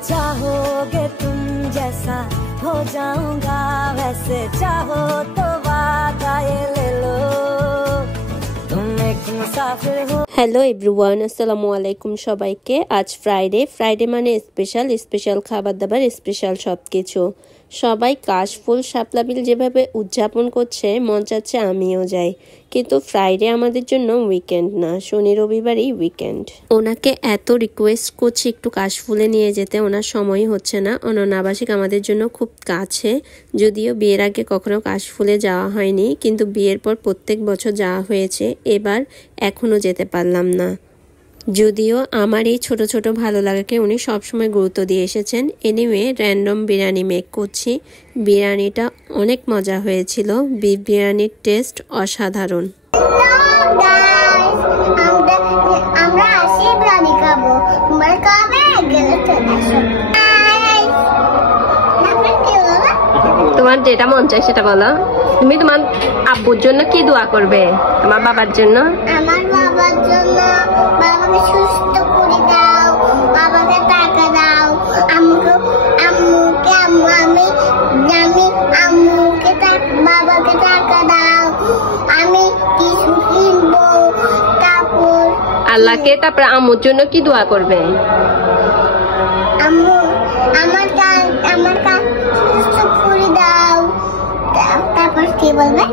चाहोगे तुम जैसा हो जाऊंगा वैसे चाहो तो वादा ये ले लो तुम एक मुसाफिर हो। হ্যালো এভরিওয়ান, আসসালামু আলাইকুম সবাইকে। আজ ফ্রাইডে মানে স্পেশাল খাবার দাবার, স্পেশাল সবকিছু। সবাই কাশফুল শাপলা বিল যেভাবে উদযাপন করছে মন চাচ্ছে আমিও যাই, কিন্তু ফ্রাইডে আমাদের জন্য উইকেন্ড না, শনি রবিবারই উইকেন্ড। ওনাকে এত রিকোয়েস্ট করছি একটু কাশফুলে নিয়ে যেতে, ওনার সময়ই হচ্ছে না। অননাবাসিক আমাদের জন্য খুব কাছে, যদিও বিয়ের আগে কখনো কাশফুলে যাওয়া হয়নি, কিন্তু বিয়ের পর প্রত্যেক বছর যাওয়া হয়েছে। এবার এখনো যেতে পারলাম না, যদিও আমার এই ছোট ছোট ভালো লাগাকে উনি সবসময় গুরুত্ব দিয়ে এসেছেন। এনিওয়ে, র্যান্ডম বিরিয়ানি মেক করছি। বিরিয়ানিটা অনেক মজা হয়েছিল, বিফ বিরিয়ানির টেস্ট অসাধারণ। তোমার যেটা মন চায় সেটা বলো। তুমি তোমার আব্বুর জন্য কি দোয়া করবে? আমার বাবার জন্য? আমার বাবার জন্য বাবাকে সুস্থ করে দাও, বাবাকে টাকা দাও, আম্মুকে বাবাকে টাকা দাও, আমি কিছু কিনবো, কাপড়। আল্লাহকে তারপরে আম্মুর জন্য কি দোয়া করবে? আম্মু আমার সুস্থ করে দাও। তারপর কি বলবে?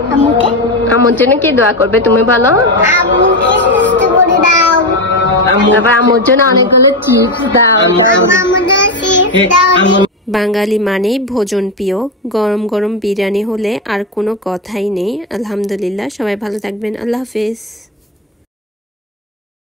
আম্মুর জন্য কি দোয়া করবে তুমি বলো? আম্মুকে সুস্থ করে দাও। তারপর আম্মুর জন্য অনেকগুলো চিপস দাও। বাঙালি মানেই ভোজন প্রিয়। গরম গরম বিরিয়ানি হলে আর কোনো কথাই নেই। আলহামদুলিল্লাহ, সবাই ভালো থাকবেন। আল্লাহ হাফেজ।